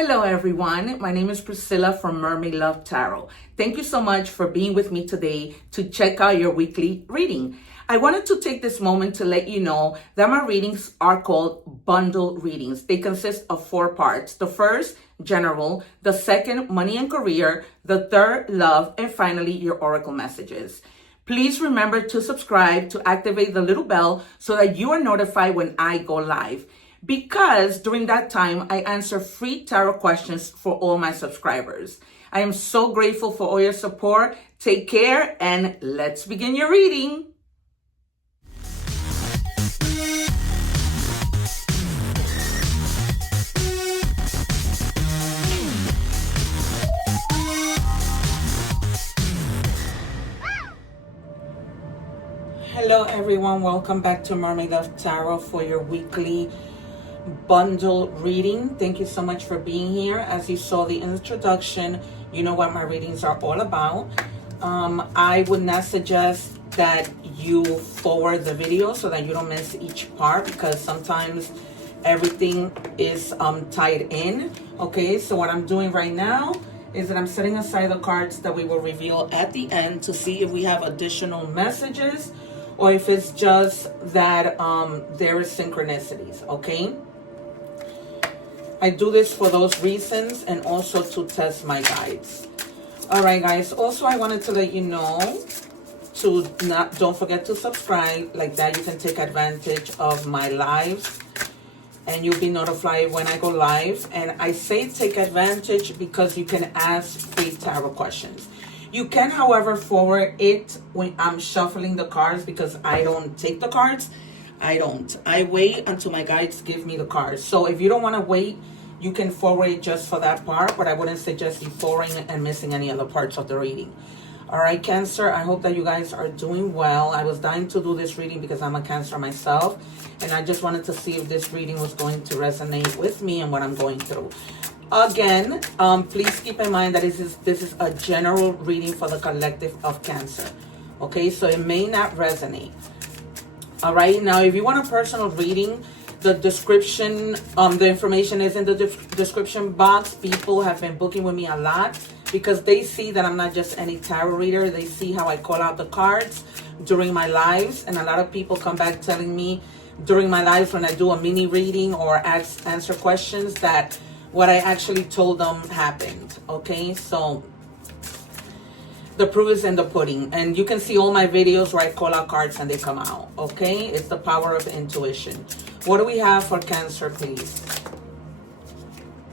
Hello everyone, my name is Priscilla from Mermaid Love Tarot. Thank you so much for being with me today to check out your weekly reading. I wanted to take this moment to let you know that my readings are called bundle readings. They consist of 4 parts. The first, general. The second, money and career. The third, love. And finally, your oracle messages. Please remember to subscribe, to activate the little bell so that you are notified when I go live. Because during that time, I answer free tarot questions for all my subscribers. I am so grateful for all your support. Take care and let's begin your reading. Hello everyone, welcome back to Mermaid Love Tarot for your weekly bundle reading. Thank you so much for being here. As you saw the introduction, you know what my readings are all about. I would not suggest that you forward the video so that you don't miss each part, because sometimes everything is tied in. Okay, so what I'm doing right now is that I'm setting aside the cards that we will reveal at the end to see if we have additional messages or if it's just that there is synchronicities. Okay, I do this for those reasons and also to test my guides. All right, guys. Also, I wanted to let you know to don't forget to subscribe. Like that, you can take advantage of my lives and you'll be notified when I go live. And I say take advantage because you can ask free tarot questions. You can, however, forward it when I'm shuffling the cards, because I don't take the cards. I wait until my guides give me the cards. So if you don't want to wait, you can forward it just for that part, but I wouldn't suggest you forwarding and missing any other parts of the reading. All right, Cancer, I hope that you guys are doing well. I was dying to do this reading because I'm a Cancer myself, and I just wanted to see if this reading was going to resonate with me and what I'm going through. Again, please keep in mind that this is a general reading for the collective of Cancer. Okay, so it may not resonate. All right, now if you want a personal reading, the description, the information is in the description box. People have been booking with me a lot because they see that I'm not just any tarot reader. They see how I call out the cards during my lives, and a lot of people come back telling me during my lives when I do a mini reading or answer questions that what I actually told them happened. Okay, so the proof is in the pudding, and you can see all my videos where I call out cards and they come out. Okay, it's the power of intuition. What do we have for Cancer, please?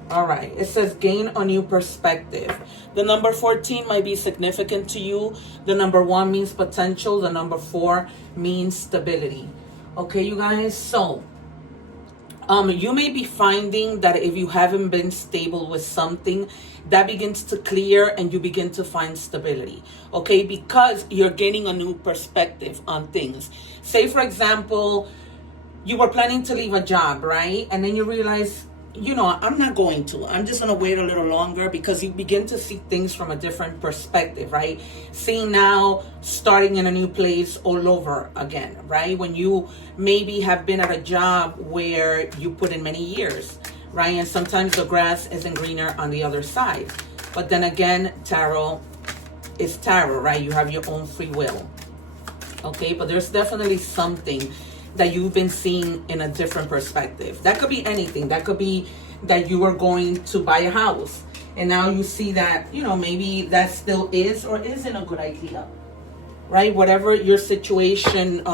All right, it says gain a new perspective. The number 14 might be significant to you. The number 1 means potential. The number 4 means stability. Okay, you guys, so you may be finding that if you haven't been stable with something, that begins to clear and you begin to find stability. Okay, because you're gaining a new perspective on things. Say, for example, you were planning to leave a job, right? And then you realize, I'm not going to. I'm just going to wait a little longer, because you begin to see things from a different perspective, right? Seeing now starting in a new place all over again, right? When you maybe have been at a job where you put in many years, right? And sometimes the grass isn't greener on the other side. But then again, tarot is tarot, right? You have your own free will. Okay, but there's definitely something that you've been seeing in a different perspective. That could be anything. That could be that you are going to buy a house, and now you see that, maybe that still is or isn't a good idea, right? Whatever your situation,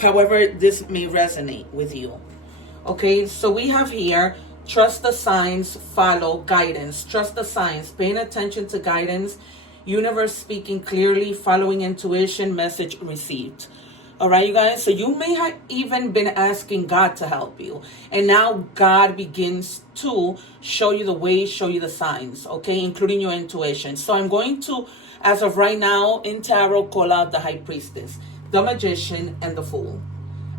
however this may resonate with you. Okay, so we have here, trust the signs, follow guidance. Trust the signs, paying attention to guidance, universe speaking clearly, following intuition, message received. All right, you guys, so you may have even been asking God to help you, and now God begins to show you the way, show you the signs, okay, including your intuition. So I'm going to, as of right now, in tarot, call out the High Priestess, the Magician, and the Fool,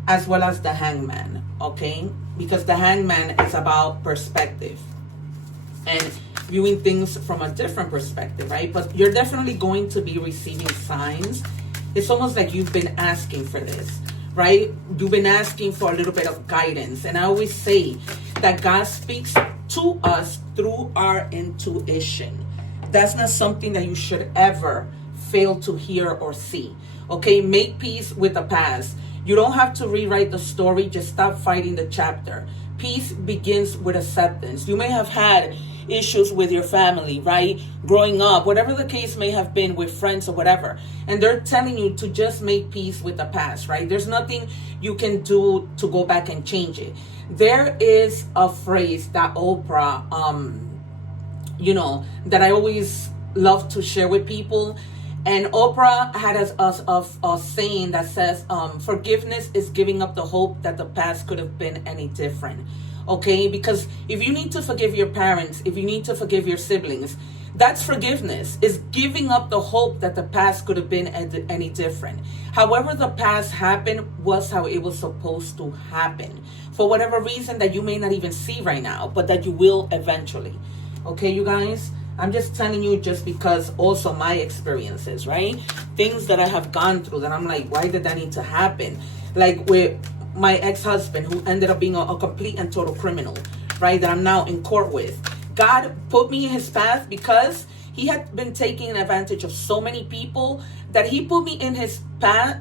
as well as the Hangman, okay, because the Hangman is about perspective and viewing things from a different perspective, right? But you're definitely going to be receiving signs. It's almost like you've been asking for this, right? You've been asking for a little bit of guidance. And I always say that God speaks to us through our intuition. That's not something that you should ever fail to hear or see. Okay, make peace with the past. You don't have to rewrite the story, just stop fighting the chapter. Peace begins with acceptance. You may have had issues with your family, right? Growing up, whatever the case may have been with friends or whatever. And they're telling you to just make peace with the past, right? There's nothing you can do to go back and change it. There is a phrase that Oprah, that I always love to share with people. And Oprah had a saying that says, forgiveness is giving up the hope that the past could have been any different. Okay? Because if you need to forgive your parents, if you need to forgive your siblings, that's forgiveness. Is giving up the hope that the past could have been any different. However the past happened was how it was supposed to happen. For whatever reason that you may not even see right now, but that you will eventually. Okay, you guys? I'm just telling you just because also my experiences, right? Things that I have gone through that I'm like, why did that need to happen? Like with my ex-husband who ended up being a complete and total criminal, right? That I'm now in court with. God put me in his path because he had been taking advantage of so many people that he put me in his path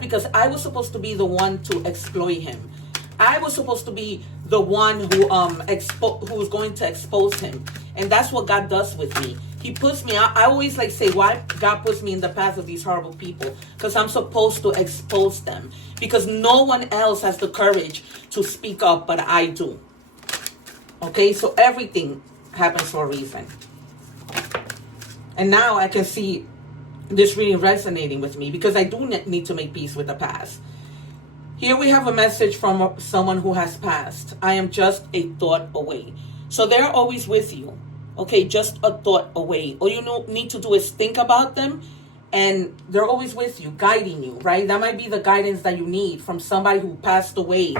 because I was supposed to be the one to exploit him. I was supposed to be the one who was going to expose him. And that's what God does with me. He puts me out. I always say why God puts me in the path of these horrible people. Because I'm supposed to expose them. Because no one else has the courage to speak up, but I do. Okay, so everything happens for a reason. And now I can see this really resonating with me because I do need to make peace with the past. Here we have a message from someone who has passed. I am just a thought away. So they're always with you. Okay, just a thought away. All you need to do is think about them and they're always with you, guiding you, right? That might be the guidance that you need from somebody who passed away,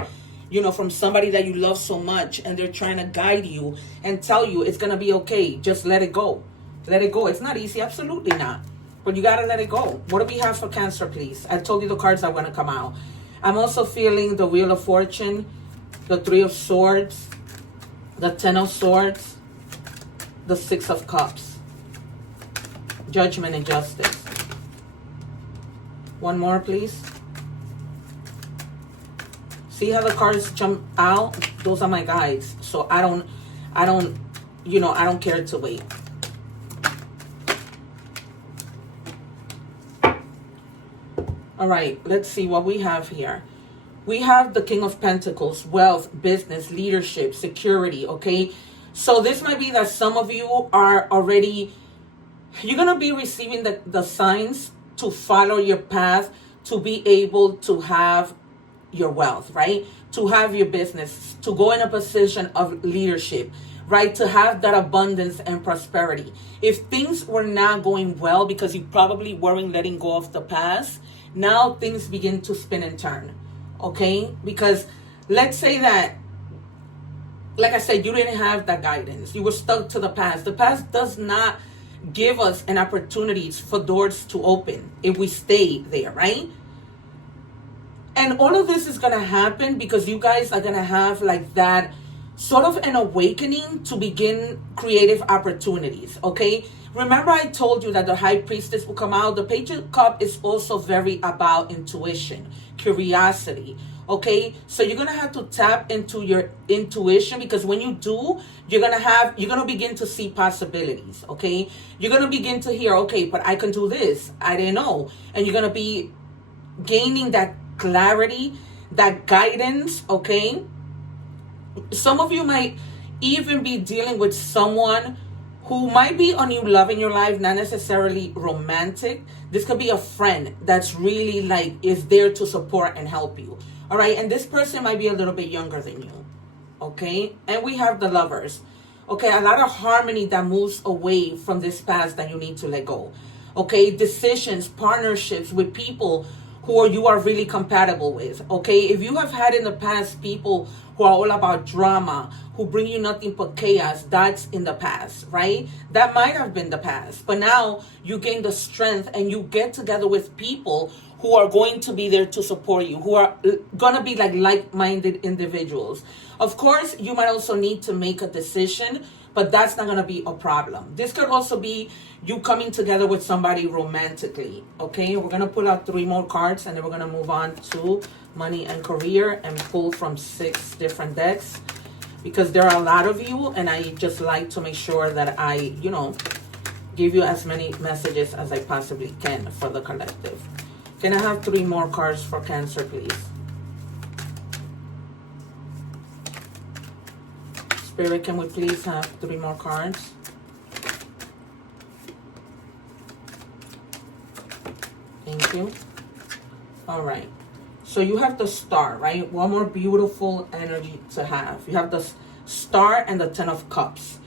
from somebody that you love so much, and they're trying to guide you and tell you it's going to be okay. Just let it go. Let it go. It's not easy. Absolutely not. But you got to let it go. What do we have for Cancer, please? I told you the cards are going to come out. I'm also feeling the Wheel of Fortune, the Three of Swords, the Ten of Swords, the Six of Cups, Judgment and Justice. One more, please. See how the cards jump out? Those are my guides. So I don't care to wait. All right, let's see what we have here. We have the King of Pentacles, wealth, business, leadership, security, okay? So this might be that some of you are already, you're going to be receiving the signs to follow your path, to be able to have your wealth, right? To have your business, to go in a position of leadership, right? To have that abundance and prosperity. If things were not going well because you probably weren't letting go of the past, now things begin to spin and turn, okay? Because let's say that, like I said, you didn't have that guidance. You were stuck to the past. The past does not give us an opportunity for doors to open if we stay there, right? And all of this is going to happen because you guys are going to have that sort of an awakening to begin creative opportunities, okay? Remember I told you that the High Priestess will come out. The Page of Cups is also very about intuition, curiosity, okay? So you're going to have to tap into your intuition because when you do, you're going to begin to see possibilities, okay? You're going to begin to hear, okay, but I can do this. I didn't know. And you're going to be gaining that clarity, that guidance, okay? Some of you might even be dealing with someone who might be a new love in your life, not necessarily romantic. This could be a friend that's really is there to support and help you. All right. And this person might be a little bit younger than you. Okay. And we have the Lovers. Okay. A lot of harmony that moves away from this past that you need to let go. Okay. Decisions, partnerships with people who you are really compatible with. Okay. If you have had in the past people who are all about drama, who bring you nothing but chaos, that's in the past, right? That might have been the past. But now you gain the strength and you get together with people who are going to be there to support you, who are going to be like-minded individuals. Of course, you might also need to make a decision, but that's not going to be a problem. This could also be you coming together with somebody romantically, okay? We're going to pull out 3 more cards, and then we're going to move on to money and career and pull from 6 different decks, because there are a lot of you, and I just like to make sure that I, give you as many messages as I possibly can for the collective. Can I have 3 more cards for Cancer, please? Spirit, can we please have 3 more cards? Thank you. All right. So you have the Star, right? One more beautiful energy to have. You have the Star and the 10 of Cups.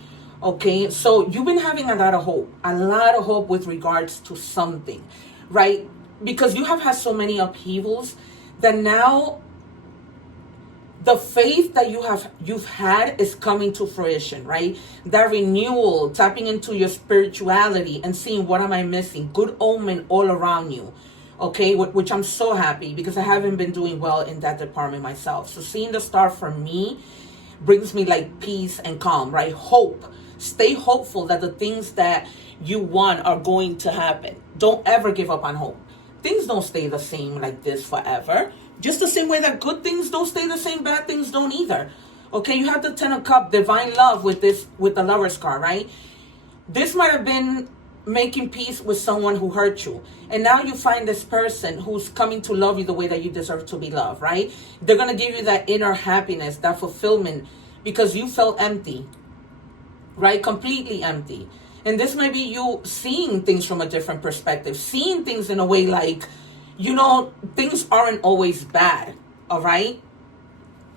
Okay, so you've been having a lot of hope with regards to something, right? Because you have had so many upheavals that now the faith that you've had is coming to fruition, right? That renewal, tapping into your spirituality and seeing what am I missing? Good omen all around you, okay? Which I'm so happy, because I haven't been doing well in that department myself. So seeing the Star for me brings me like peace and calm, right? Hope. Stay hopeful that the things that you want are going to happen. Don't ever give up on hope. Things don't stay the same like this forever. Just the same way that good things don't stay the same, bad things don't either. Okay, you have the 10 of Cups, divine love with the Lover's card, right? This might have been making peace with someone who hurt you. And now you find this person who's coming to love you the way that you deserve to be loved, right? They're going to give you that inner happiness, that fulfillment, because you felt empty. Right? Completely empty. And this might be you seeing things from a different perspective, seeing things in a way like, things aren't always bad. All right.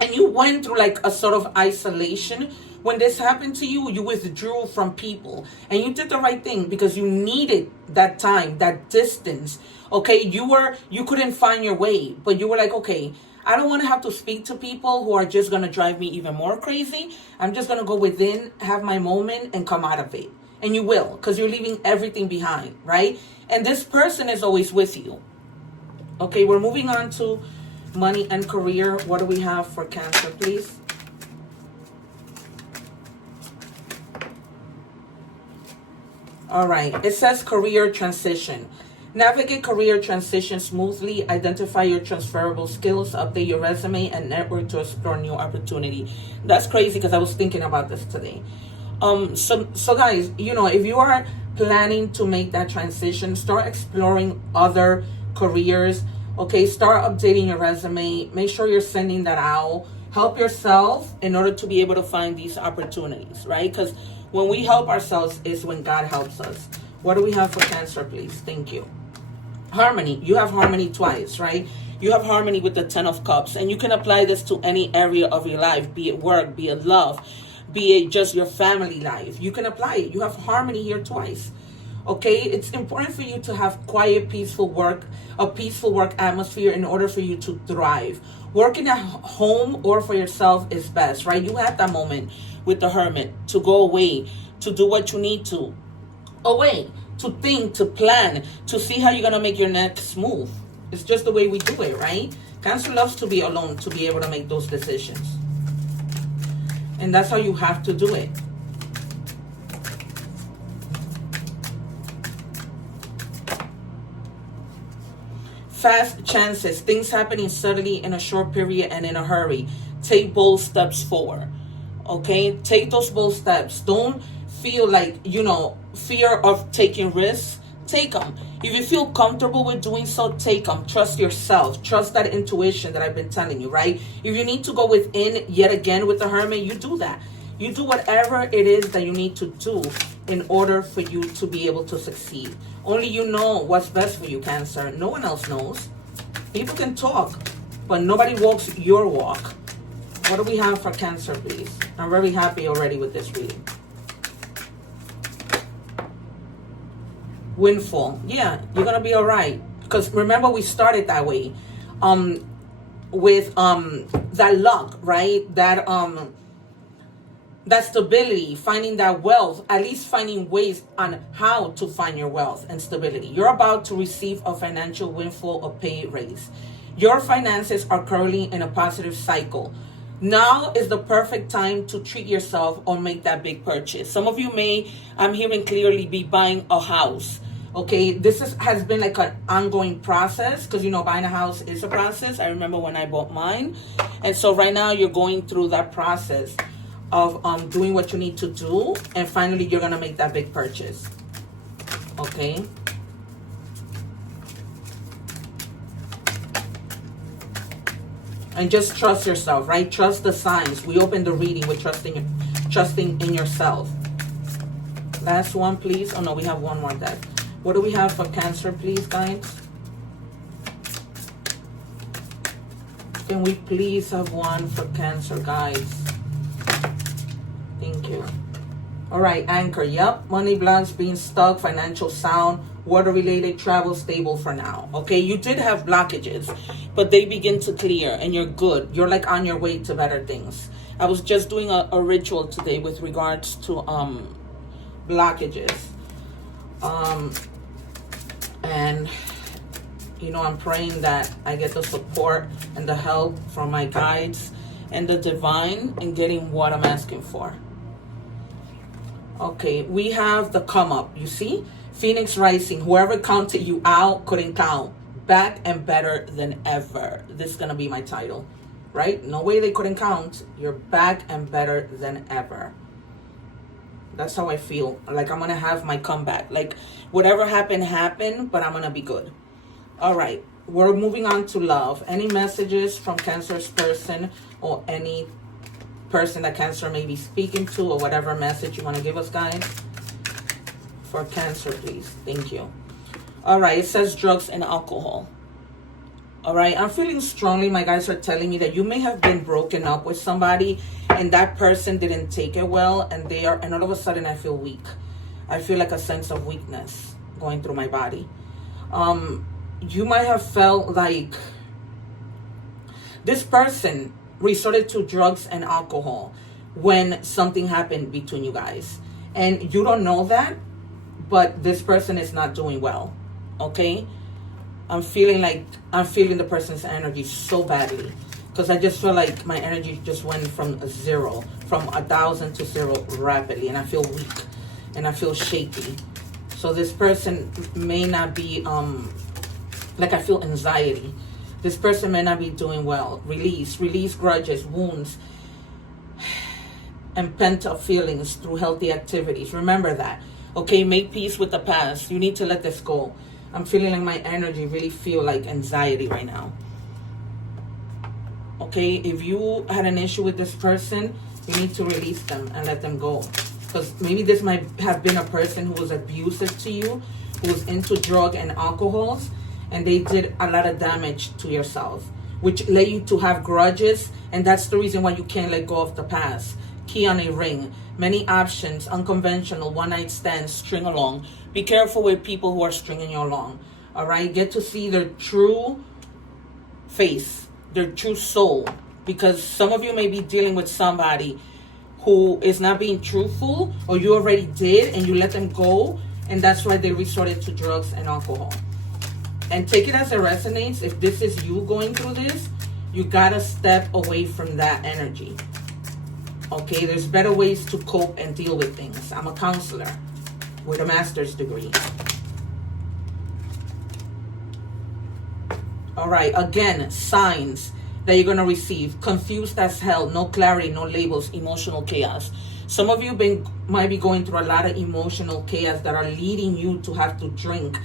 And you went through like a sort of isolation. When this happened to you, you withdrew from people, and you did the right thing because you needed that time, that distance. Okay. You couldn't find your way, but you were like, okay, I don't want to have to speak to people who are just going to drive me even more crazy. I'm just going to go within, have my moment, and come out of it. And you will, because you're leaving everything behind, right? And this person is always with you. Okay, we're moving on to money and career. What do we have for Cancer, please? All right, it says career transition. Navigate career transition smoothly, identify your transferable skills, update your resume, and network to explore new opportunity. That's crazy, because I was thinking about this today. So guys, if you are planning to make that transition, start exploring other careers. Okay, start updating your resume. Make sure you're sending that out. Help yourself in order to be able to find these opportunities, right? Because when we help ourselves is when God helps us. What do we have for Cancer, please? Thank you. Harmony. You have harmony twice, right? You have harmony with the 10 of Cups, and you can apply this to any area of your life, be it work, be it love, be it just your family life. You can apply it. You have harmony here twice. Okay, it's important for you to have quiet, peaceful work, a peaceful work atmosphere in order for you to thrive. Working at home or for yourself is best, right? You have that moment with the Hermit to go away, to do what you need to. Away. To think, to plan, to see how you're going to make your next move. It's just the way we do it, right? Cancer loves to be alone to be able to make those decisions. And that's how you have to do it. Fast chances, things happening suddenly in a short period and in a hurry. Take bold steps forward. Okay? Take those bold steps. Don't feel like, fear of taking risks. Take them. If you feel comfortable with doing so, take them. Trust yourself. Trust that intuition that I've been telling you, right? If you need to go within yet again with the Hermit, you do that. You do whatever it is that you need to do in order for you to be able to succeed. Only you know what's best for you, Cancer. No one else knows. People can talk, but nobody walks your walk. What do we have for Cancer, please? I'm very happy already with this reading. Windfall. Yeah, you're gonna be all right, because remember we started that way, with that luck, right? That stability, finding that wealth, at least finding ways on how to find your wealth and stability. You're about to receive a financial windfall or pay raise. Your finances are currently in a positive cycle. Now is the perfect time to treat yourself or make that big purchase. Some of you may, I'm hearing clearly, be buying a house. Okay, this has been like an ongoing process, because, you know, buying a house is a process. I remember when I bought mine. And so right now you're going through that process of doing what you need to do. And finally, you're going to make that big purchase. Okay. And just trust yourself, right? Trust the signs. We open the reading with trusting in yourself. Last one, please. Oh, no, we have one more deck. What do we have for Cancer, please, guys? Can we please have one for Cancer, guys? Thank you. All right, Anchor. Yep. Money blocks, being stuck, financial sound, water-related, travel stable for now. Okay, you did have blockages, but they begin to clear and you're good. You're like on your way to better things. I was just doing a ritual today with regards to blockages. And you know, I'm praying that I get the support and the help from my guides and the divine in getting what I'm asking for. Okay, we have the come up, you see? Phoenix rising, whoever counted you out couldn't count. Back and better than ever. This is going to be my title, right? No way they couldn't count. You're back and better than ever. That's how I feel. Like I'm going to have my comeback. Like whatever happened, but I'm going to be good. All right, we're moving on to love. Any messages from Cancer's person or any person that Cancer may be speaking to, or whatever message you want to give us, guys? For Cancer, please. Thank you. All right, it says drugs and alcohol. All right, I'm feeling strongly. My guys are telling me that you may have been broken up with somebody and that person didn't take it well, and all of a sudden I feel weak. I feel like a sense of weakness going through my body. You might have felt like this person resorted to drugs and alcohol when something happened between you guys, and you don't know that, but this person is not doing well. Okay, I'm feeling the person's energy so badly, because I just feel like my energy just went from 1,000 to 0 rapidly, and I feel weak and I feel shaky. So this person may not be like, I feel anxiety. This person may not be doing well. Release grudges, wounds, and pent-up feelings through healthy activities. Remember that. Okay, make peace with the past. You need to let this go. I'm feeling like my energy really feel like anxiety right now. Okay, if you had an issue with this person, you need to release them and let them go. Because maybe this might have been a person who was abusive to you, who was into drug and alcohols, and they did a lot of damage to yourself, which led you to have grudges, and that's the reason why you can't let go of the past. Key on a ring, many options, unconventional, one-night stands, string along. Be careful with people who are stringing you along, all right? Get to see their true face, their true soul, because some of you may be dealing with somebody who is not being truthful, or you already did and you let them go, and that's why they resorted to drugs and alcohol. And take it as it resonates. If this is you going through this, you gotta step away from that energy. Okay, there's better ways to cope and deal with things. I'm a counselor with a master's degree. All right, again, signs that you're gonna receive. Confused as hell, no clarity, no labels, emotional chaos. Some of you might be going through a lot of emotional chaos that are leading you to have to drink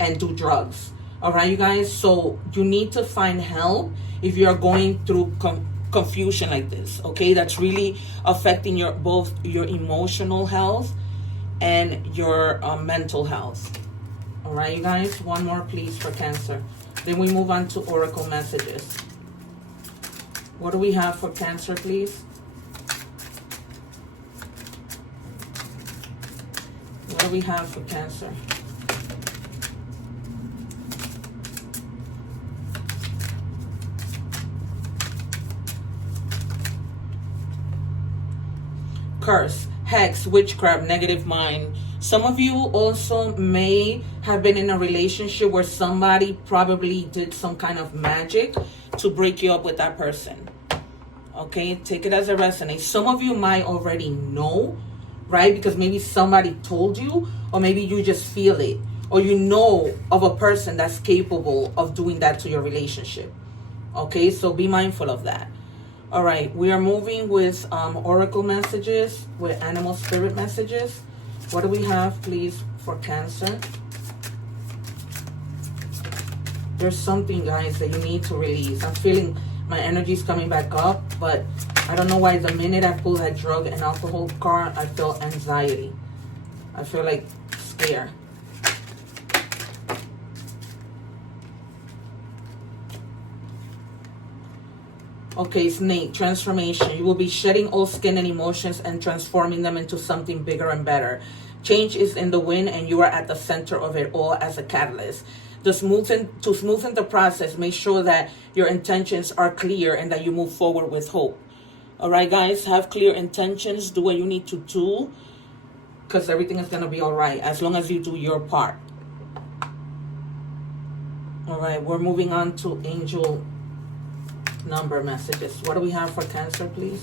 and do drugs. All right, you guys, so you need to find help if you're going through confusion like this, okay? That's really affecting both your emotional health and your mental health. All right, you guys, one more please for Cancer. Then we move on to oracle messages. What do we have for Cancer, please? What do we have for Cancer? Curse, hex, witchcraft, negative mind. Some of you also may have been in a relationship where somebody probably did some kind of magic to break you up with that person. Okay, take it as it resonates. Some of you might already know, right? Because maybe somebody told you, or maybe you just feel it, or you know of a person that's capable of doing that to your relationship. Okay, so be mindful of that. All right, we are moving with oracle messages, with animal spirit messages. What do we have, please, for Cancer? There's something, guys, that you need to release. I'm feeling my energy is coming back up, but I don't know why the minute I pull that drug and alcohol card, I feel anxiety. I feel like scared. Okay, Snake, transformation. You will be shedding old skin and emotions and transforming them into something bigger and better. Change is in the wind and you are at the center of it all as a catalyst. To smoothen the process, make sure that your intentions are clear and that you move forward with hope. All right, guys, have clear intentions. Do what you need to do, because everything is going to be all right as long as you do your part. All right, we're moving on to angel number messages. What do we have for Cancer, please?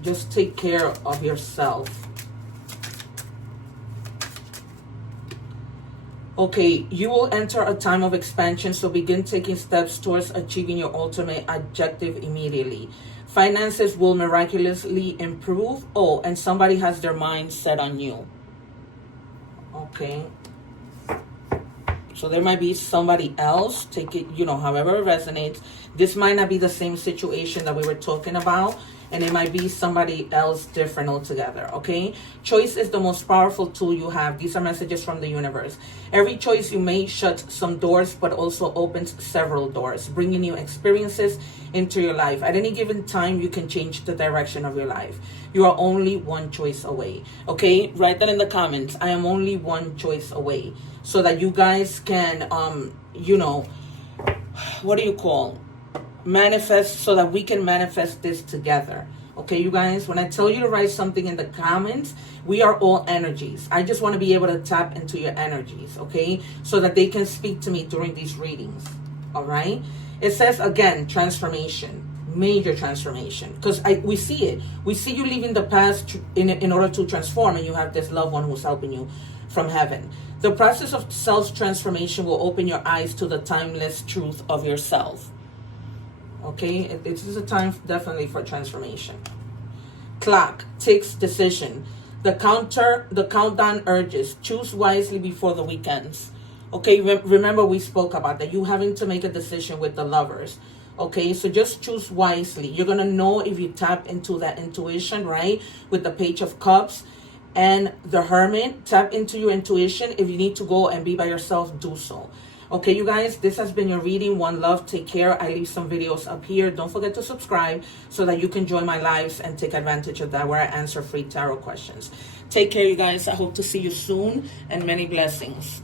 Just take care of yourself. Okay, you will enter a time of expansion, so begin taking steps towards achieving your ultimate objective immediately. Finances will miraculously improve. Oh, and somebody has their mind set on you. Okay. So there might be somebody else. Take it, however it resonates. This might not be the same situation that we were talking about. And it might be somebody else different altogether, okay? Choice is the most powerful tool you have. These are messages from the universe. Every choice you make shuts some doors, but also opens several doors, bringing new experiences into your life. At any given time, you can change the direction of your life. You are only one choice away, okay? Write that in the comments. I am only one choice away. So that you guys can, manifest, so that we can manifest this together. Okay, you guys, when I tell you to write something in the comments, we are all energies. I just want to be able to tap into your energies, okay, so that they can speak to me during these readings. All right, it says again, transformation, major transformation, because we see it. We see you leaving the past in order to transform, and you have this loved one who's helping you from heaven. The process of self-transformation will open your eyes to the timeless truth of yourself. Okay, it is a time definitely for transformation. Clock takes decision. The countdown urges. Choose wisely before the weekends. Okay, remember we spoke about that. You having to make a decision with the lovers. Okay, so just choose wisely. You're going to know if you tap into that intuition, right? With the Page of Cups and the Hermit. Tap into your intuition. If you need to go and be by yourself, do so. Okay, you guys, this has been your reading. One love. Take care. I leave some videos up here. Don't forget to subscribe so that you can join my lives and take advantage of that, where I answer free tarot questions. Take care, you guys. I hope to see you soon, and many blessings.